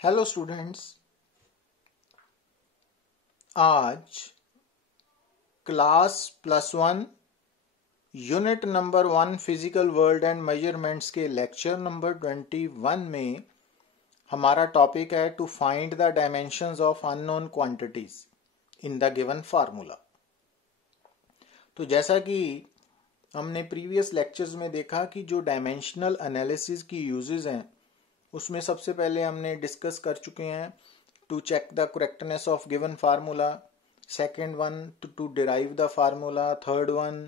Hello students. आज class +1 unit number 1 physical world and measurements के lecture number 21 में हमारा टॉपिक है to find the dimensions of unknown quantities in the given formula. तो जैसा कि हमने प्रीवियस लेक्चर्स में देखा कि जो डायमेंशनल एनालिसिस की यूजेस हैं उसमें सबसे पहले हमने डिस्कस कर चुके हैं to check the correctness of given formula, second one to derive the formula, third one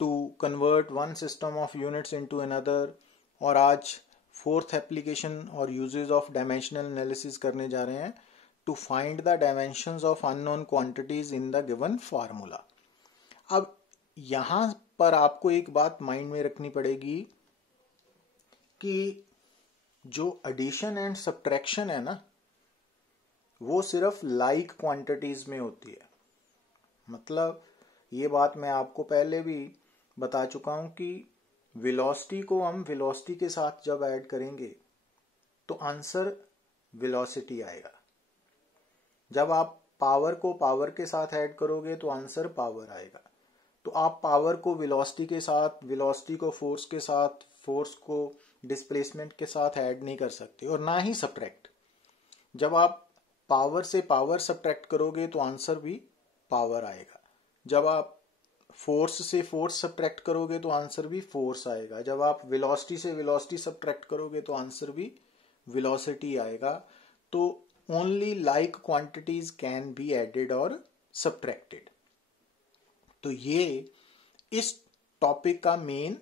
to convert one system of units into another, और आज फोर्थ एप्लीकेशन और यूजेस ऑफ डायमेंशनल एनालिसिस करने जा रहे हैं to find the dimensions of unknown quantities in the given formula. अब यहां पर आपको एक बात माइंड में रखनी पड़ेगी कि जो एडिशन एंड सब्ट्रैक्शन है ना वो सिर्फ लाइक क्वांटिटीज में होती है। मतलब ये बात मैं आपको पहले भी बता चुका हूं कि वेलोसिटी को हम वेलोसिटी के साथ जब ऐड करेंगे तो आंसर वेलोसिटी आएगा। जब आप पावर को पावर के साथ ऐड करोगे तो आंसर पावर आएगा। तो आप पावर को वेलोसिटी के साथ, वेलोसिटी को फोर्स के साथ, फोर्स को डिस्प्लेसमेंट के साथ ऐड नहीं कर सकते, और ना ही सब्ट्रैक्ट। जब आप पावर से पावर सब्ट्रैक्ट करोगे तो आंसर भी पावर आएगा। जब आप फोर्स से फोर्स सब्ट्रैक्ट करोगे तो आंसर भी फोर्स आएगा। जब आप वेलोसिटी से वेलोसिटी सब्ट्रैक्ट करोगे तो आंसर भी वेलोसिटी आएगा। तो only like quantities can be added और सब्ट्रैक्टेड। तो ये इस टॉपिक का मेन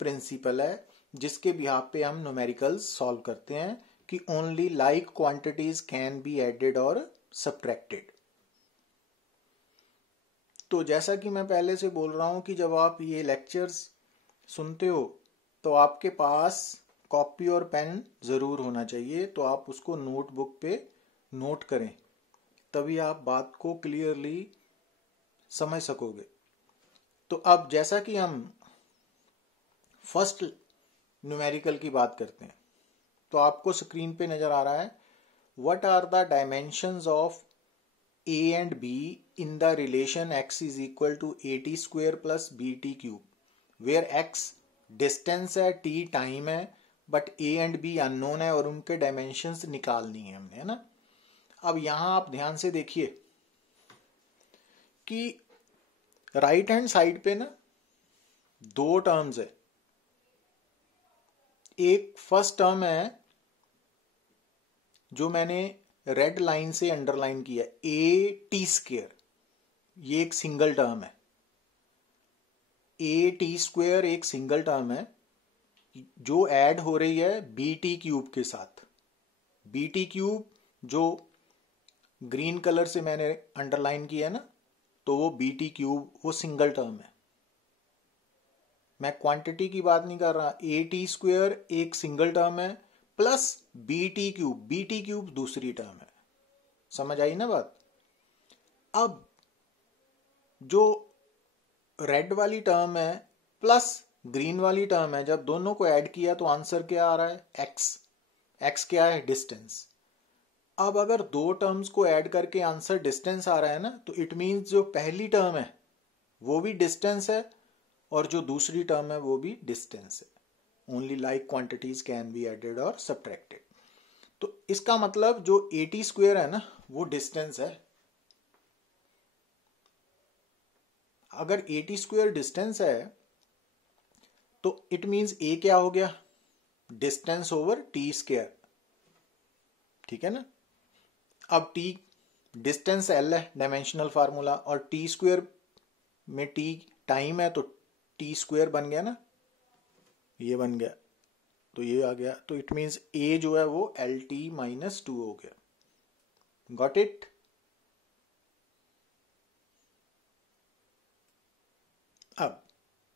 प्रिंसिपल है जिसके बिहाफ पे हम न्यूमेरिकल्स सॉल्व करते हैं कि only like quantities can be added और सब्ट्रैक्टेड। तो जैसा कि मैं पहले से बोल रहा हूं कि जब आप ये लेक्चर्स सुनते हो तो आपके पास कॉपी और पेन जरूर होना चाहिए। तो आप उसको नोटबुक पे नोट करें, तभी आप बात को क्लियरली समझ सकोगे। तो अब जैसा कि हम फर्स्ट न्यूमेरिकल की बात करते हैं तो आपको स्क्रीन पे नजर आ रहा है what are the dimensions of a and b in the relation x is equal to at square plus bt cube, where x distance है, t टाइम है, but a and b unknown है और उनके डायमेंशंस निकालनी है हमने, है ना। अब यहां आप ध्यान से देखिए कि राइट हैंड साइड पे ना दो टर्म्स है। एक फर्स्ट टर्म है जो मैंने रेड लाइन से अंडरलाइन किया, ए टी स्क्वेयर, ये एक सिंगल टर्म है। ए टी स्क्वेयर एक सिंगल टर्म है जो ऐड हो रही है बी टी क्यूब के साथ। बी टी क्यूब जो ग्रीन कलर से मैंने अंडरलाइन किया है ना, तो वो बी टी क्यूब वो सिंगल टर्म है। मैं क्वांटिटी की बात नहीं कर रहा। ए टी स्क्वेयर एक सिंगल टर्म है प्लस बी टी क्यूब दूसरी टर्म है। समझ आई ना बात। अब जो रेड वाली टर्म है प्लस ग्रीन वाली टर्म है, जब दोनों को ऐड किया तो आंसर क्या आ रहा है, एक्स। एक्स क्या है, डिस्टेंस। अब अगर दो टर्म्स को ऐड करके आंसर डिस्टेंस आ रहा है ना, तो इट मीन्स जो पहली टर्म है वो भी डिस्टेंस है और जो दूसरी टर्म है वो भी डिस्टेंस है। Only like quantities can be added और सब्ट्रैक्टेड। तो इसका मतलब जो ए टी स्क्वेयर है ना वो डिस्टेंस है। अगर ए टी स्क्वेयर डिस्टेंस है तो इट मीन्स ए क्या हो गया, डिस्टेंस ओवर टी स्क्वेयर, ठीक है ना। अब टी डिस्टेंस एल है, डायमेंशनल फार्मूला, और टी स्क्वेयर में टी टाइम है तो टी स्क्वेयर बन गया ना, ये बन गया, तो ये आ गया। तो इट मीन्स ए जो है वो एल टी माइनस 2 हो गया। Got it. अब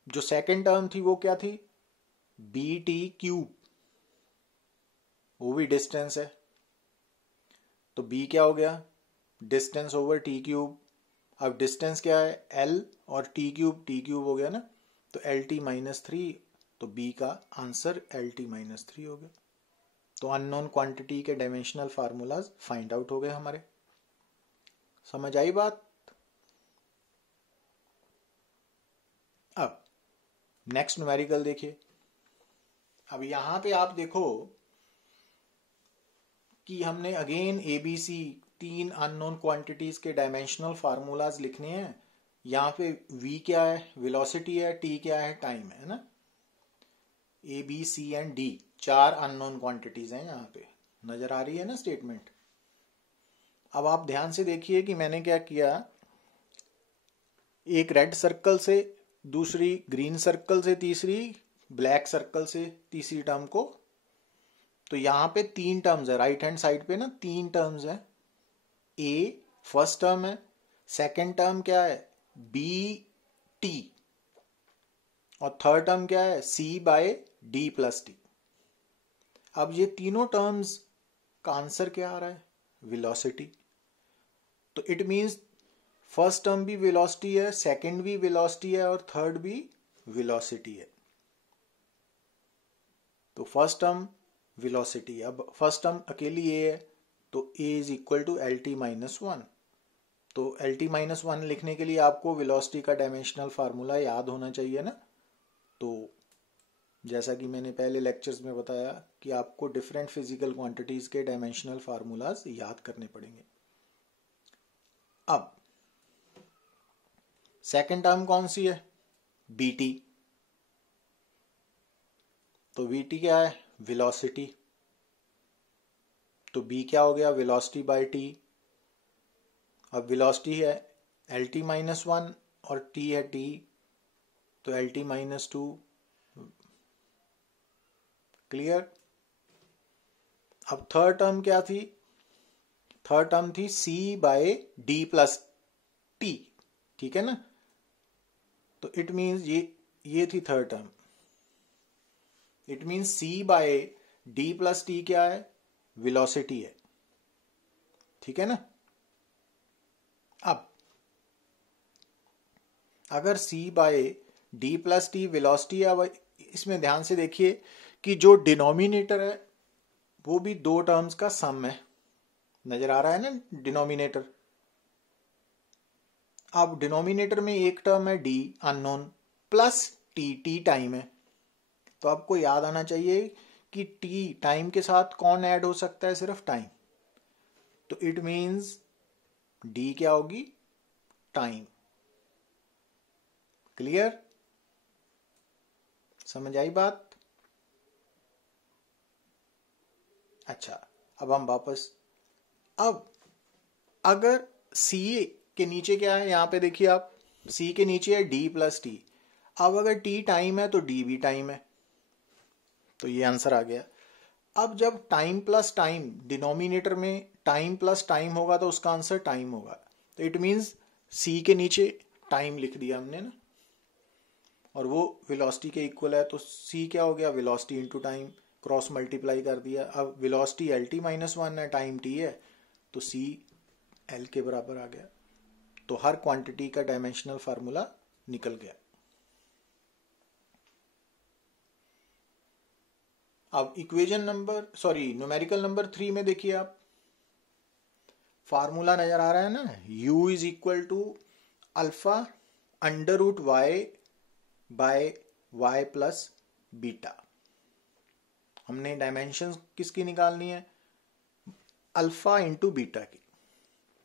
जो सेकेंड टर्म थी वो क्या थी, बी टी क्यूब, वो भी डिस्टेंस है। तो बी क्या हो गया, डिस्टेंस ओवर टी क्यूब। अब डिस्टेंस क्या है, एल, और टी क्यूब हो गया ना, तो एल टी माइनस 3, तो बी का आंसर एल टी माइनस 3 हो गया। तो अननोन क्वांटिटी के डायमेंशनल फार्मूलाज फाइंड आउट हो गए हमारे। समझ आई बात? अब नेक्स्ट न्यूमेरिकल देखिए। अब यहां पे आप देखो कि हमने अगेन ABC 3 अननोन क्वांटिटीज के डायमेंशनल फार्मूलाज लिखने हैं। यहाँ पे V क्या है, वेलोसिटी है, T क्या है, टाइम है ना। ABC and D 4 unknown quantities हैं यहाँ पे, नजर आ रही है ना स्टेटमेंट। अब आप ध्यान से देखिए कि मैंने क्या किया, एक रेड सर्कल से दूसरी, ग्रीन सर्कल से तीसरी, ब्लैक सर्कल से तीसरी टर्म को, तो यहां पे 3 टर्म्स है राइट हैंड साइड पे ना, 3 टर्म्स है। A फर्स्ट टर्म है, सेकंड टर्म क्या है BT, और थर्ड टर्म क्या है C/D+T। अब ये तीनों टर्म्स का आंसर क्या आ रहा है, वेलोसिटी। तो इट मींस फर्स्ट टर्म भी वेलोसिटी है, सेकंड भी वेलोसिटी है, और थर्ड भी वेलोसिटी है। तो फर्स्ट टर्म वेलोसिटी, अब फर्स्ट टर्म अकेली A है तो A is equal to LT-1। तो LT-1 लिखने के लिए आपको वेलोसिटी का डायमेंशनल फार्मूला याद होना चाहिए ना। तो जैसा कि मैंने पहले लेक्चर्स में बताया कि आपको डिफरेंट फिजिकल क्वांटिटीज के डायमेंशनल फार्मूलाज याद करने पड़ेंगे। अब सेकंड टर्म कौन सी है, BT। तो VT क्या है, वेलोसिटी। तो B क्या हो गया, वेलोसिटी बाय T। अब वेलोसिटी है LT-1 और T है T, तो LT-2। क्लियर। अब थर्ड टर्म क्या थी, थर्ड टर्म थी C/D+T, ठीक है ना। तो इट मींस ये थी third term. It means C/D+T क्या है, वेलोसिटी है, ठीक है ना। अब अगर C/D+T वेलोसिटी है, अब इसमें ध्यान से देखिए कि जो डिनोमिनेटर है वो भी 2 टर्म्स का सम है, नजर आ रहा है ना डिनोमिनेटर। अब डिनोमिनेटर में एक टर्म है D unknown plus T time है। तो आपको याद आना चाहिए कि T टाइम के साथ कौन ऐड हो सकता है, सिर्फ टाइम। तो इट मींस D क्या होगी, टाइम। क्लियर, समझ आई बात? अच्छा, अब हम वापस, अब अगर C के नीचे क्या है, यहां पे देखिए आप, C के नीचे है D+T। अब अगर T टाइम है तो D भी टाइम है, तो ये आंसर आ गया। अब जब टाइम प्लस टाइम, डिनोमिनेटर में टाइम प्लस टाइम होगा तो उसका आंसर टाइम होगा। तो इट मींस C के नीचे टाइम लिख दिया हमने ना, और वो वेलोसिटी के इक्वल है, तो C क्या हो गया, velocity into time, cross multiply कर दिया। अब वेलोसिटी LT-1 है, टाइम T है, तो C L के बराबर आ गया। तो हर क्वांटिटी का डायमेंशनल फार्मूला निकल गया। अब equation number, sorry numerical number 3 में देखिए आप, फार्मूला नजर आ रहा है ना, U is equal to alpha √y by y plus beta. हमने डायमेंशन किसकी निकालनी है, अल्फा इंटू बीटा की।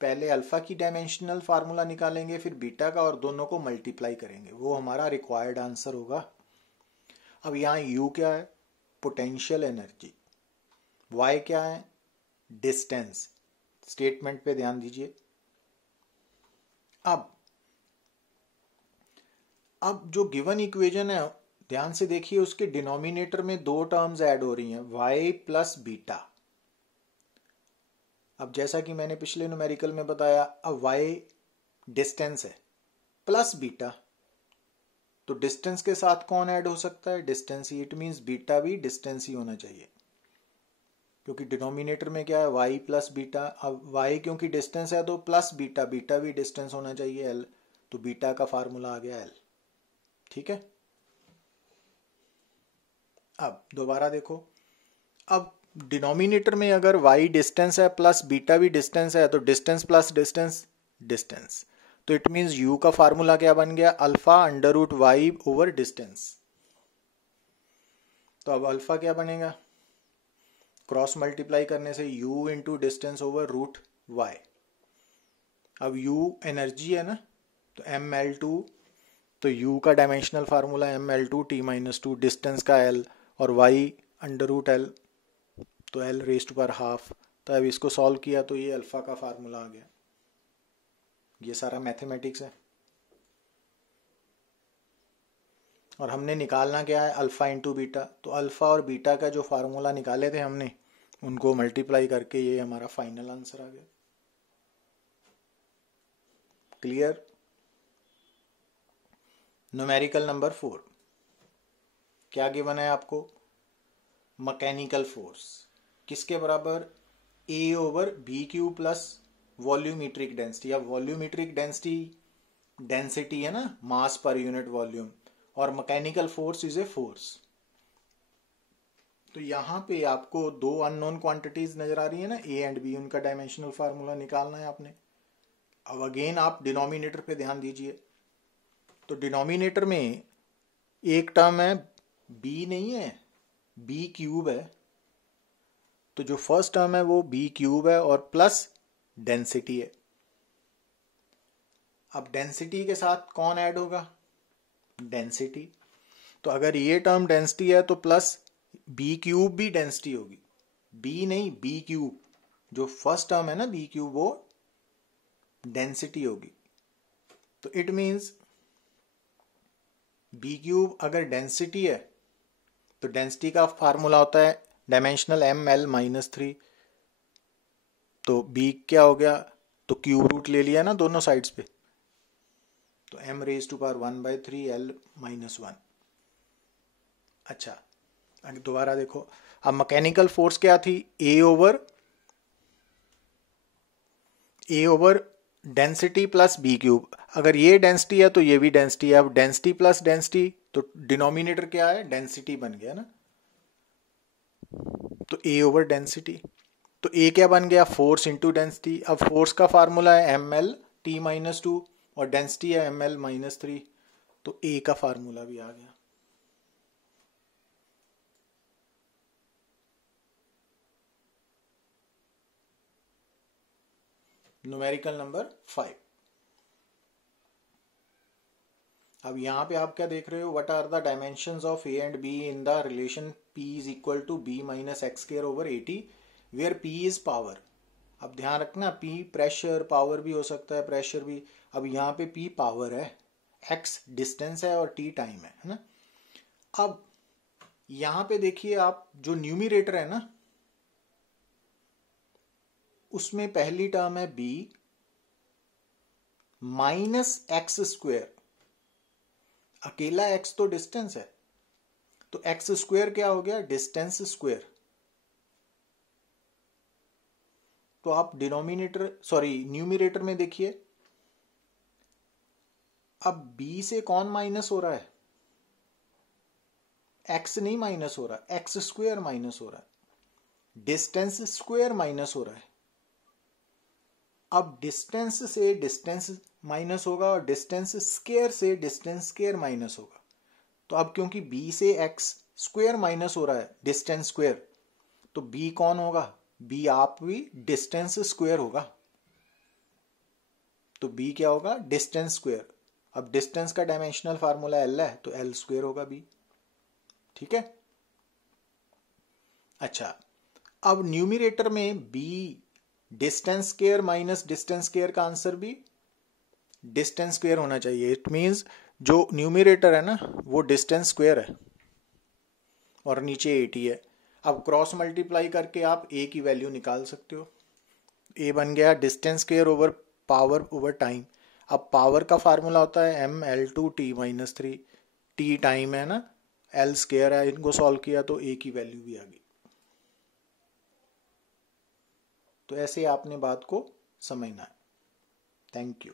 पहले अल्फा की डायमेंशनल फार्मूला निकालेंगे, फिर बीटा का, और दोनों को मल्टीप्लाई करेंगे, वो हमारा रिक्वायर्ड आंसर होगा। अब यहाँ U क्या है, पोटेंशियल एनर्जी, Y क्या है, डिस्टेंस। स्टेटमेंट पे ध्यान दीजिए। अब जो गिवन इक्वेशन है, ध्यान से देखिए, उसके डिनोमिनेटर में 2 टर्म्स ऐड हो रही हैं, y प्लस बीटा। अब जैसा कि मैंने पिछले न्यूमेरिकल में बताया, अब y डिस्टेंस है प्लस बीटा, तो डिस्टेंस के साथ कौन ऐड हो सकता है, distance he. It means beta भी डिस्टेंस ही होना चाहिए, क्योंकि डिनोमिनेटर में क्या है, y प्लस बीटा। अब y क्योंकि डिस्टेंस है तो प्लस बीटा, बीटा भी डिस्टेंस होना चाहिए l, तो बीटा का फार्मूला आ गया l, ठीक है। अब दोबारा देखो, अब डिनोमिनेटर में अगर y डिस्टेंस है प्लस बीटा भी डिस्टेंस है तो डिस्टेंस प्लस डिस्टेंस डिस्टेंस, तो इट मीन्स u का फार्मूला क्या बन गया, alpha under root y over distance. तो अब अल्फा क्या बनेगा, क्रॉस मल्टीप्लाई करने से u into distance over root y. अब u एनर्जी है ना, तो ml2, तो u का dimensional formula ml2 t-2, distance का l और y अंडर रूट l, तो l raise to power half. तो अब इसको सॉल्व किया तो ये अल्फा का फार्मूला आ गया। ये सारा मैथमेटिक्स है और हमने निकालना क्या है, अल्फा इंटू बीटा। तो अल्फा और बीटा का जो फार्मूला निकाले थे हमने, उनको मल्टीप्लाई करके ये हमारा फाइनल आंसर आ गया। क्लियर। न्यूमेरिकल नंबर 4 क्या गिवन है आपको, मैकेनिकल फोर्स किसके बराबर, a over b q plus volumetric density. या वॉल्यूमेट्रिक डेंसिटी डेंसिटी है ना, मास पर यूनिट वॉल्यूम, और mechanical force is a force. तो यहां पे आपको दो अननोन क्वांटिटीज नजर आ रही है ना, a एंड b, उनका डायमेंशनल फार्मूला निकालना है आपने। अब अगेन आप डिनोमिनेटर पे ध्यान दीजिए। तो डिनोमिनेटर में एक टर्म है b नहीं है, b क्यूब है। तो जो फर्स्ट टर्म है वो b क्यूब है और प्लस डेंसिटी है। अब डेंसिटी के साथ कौन ऐड होगा, डेंसिटी। तो अगर ये टर्म डेंसिटी है तो प्लस b क्यूब भी डेंसिटी होगी, b नहीं b क्यूब, जो फर्स्ट टर्म है ना b क्यूब वो डेंसिटी होगी। तो इट मींस b क्यूब अगर डेंसिटी है तो डेंसिटी का फार्मूला होता है डायमेंशनल ml-3। तो b क्या हो गया, तो क्यूब रूट ले लिया ना दोनों साइड्स पे, तो m raise to power 1/3 l-1। अच्छा आगे दोबारा देखो। अब मैकेनिकल फोर्स क्या थी, a over density plus b cube. अगर ये डेंसिटी है तो ये भी डेंसिटी है। अब डेंसिटी प्लस डेंसिटी, तो डिनोमिनेटर क्या है, डेंसिटी बन गया ना, तो a ओवर डेंसिटी। तो a क्या बन गया, फोर्स इंटू डेंसिटी। अब फोर्स का फार्मूला है ml-t-2 और डेंसिटी है ml-3, तो a का फार्मूला भी आ गया। Numerical number 5। अब यहां पे आप क्या देख रहे हो, what are the dimensions of a and b in the relation p is equal to b minus x square over 80 where p is power. अब ध्यान रखना, p प्रेशर, पावर भी हो सकता है, प्रेशर भी। अब यहाँ पे p पावर है, x डिस्टेंस है और t टाइम है ना। अब यहाँ पे देखिए आप, जो न्यूमरेटर है ना उसमें पहली टर्म है b माइनस एक्स स्क्वायर। अकेला x तो डिस्टेंस है, तो एक्स स्क्वायर क्या हो गया, डिस्टेंस स्क्वायर। तो आप न्यूमरेटर में देखिए, अब b से कौन माइनस हो रहा है, x नहीं माइनस हो रहा, एक्स स्क्वायर माइनस हो रहा है, डिस्टेंस स्क्वायर माइनस हो रहा है। अब डिस्टेंस से डिस्टेंस माइनस होगा और डिस्टेंस स्क्वायर से डिस्टेंस स्क्वायर माइनस होगा। तो अब क्योंकि b से x स्क्वायर माइनस हो रहा है, डिस्टेंस स्क्वायर, तो b कौन होगा, b आप भी डिस्टेंस स्क्वायर होगा। तो b क्या होगा, डिस्टेंस स्क्वायर। अब डिस्टेंस का डायमेंशनल फार्मूला l है, तो l स्क्वायर होगा b। ठीक है। अच्छा, अब न्यूमरेटर में b distance square minus distance square का आंसर भी डिस्टेंस स्क्वायर होना चाहिए। इट मींस जो न्यूमरेटर है ना वो डिस्टेंस स्क्वायर है और नीचे 80 है। अब क्रॉस मल्टीप्लाई करके आप a की वैल्यू निकाल सकते हो। a बन गया distance square over power over time. अब पावर का फार्मूला होता है ml2t-3, t टाइम है ना, l स्क्वायर है। इनको सॉल्व किया तो a की वैल्यू भी आ गई। तो ऐसे आपने बात को समझना है। Thank you.